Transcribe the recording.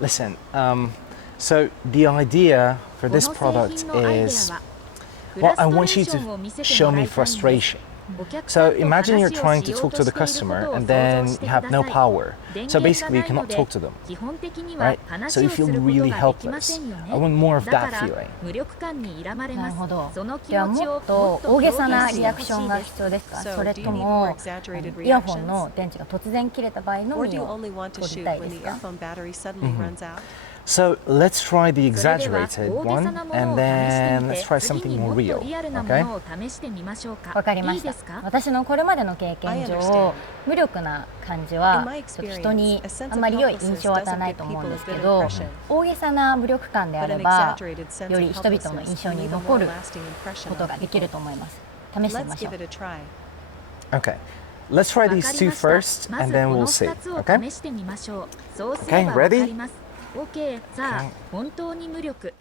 Listen, so the idea for this product is, well, I want you to show me frustration. So imagine you're trying to talk to the customer and then you have no power. So basically you cannot talk to them, right? So you feel really helpless. I want more of that feeling. なるほど。ではもっと大げさなリアクションが必要ですか？それともイヤホンの電池が突然切れた場合のみを撮りたいですか？ So let's try the exaggerated one and then let's try something more real, okay? わかりました。私のこれまでの経験上、無力な感じはちょっと人にあまり良い印象を与えないと思うんですけど、大げさな無力感であれば、より人々の印象に残ることができると思います。試してみましょう。Okay, let's try these two first and then we'll see, okay? Okay, ready? OK、さあ、本当に無力。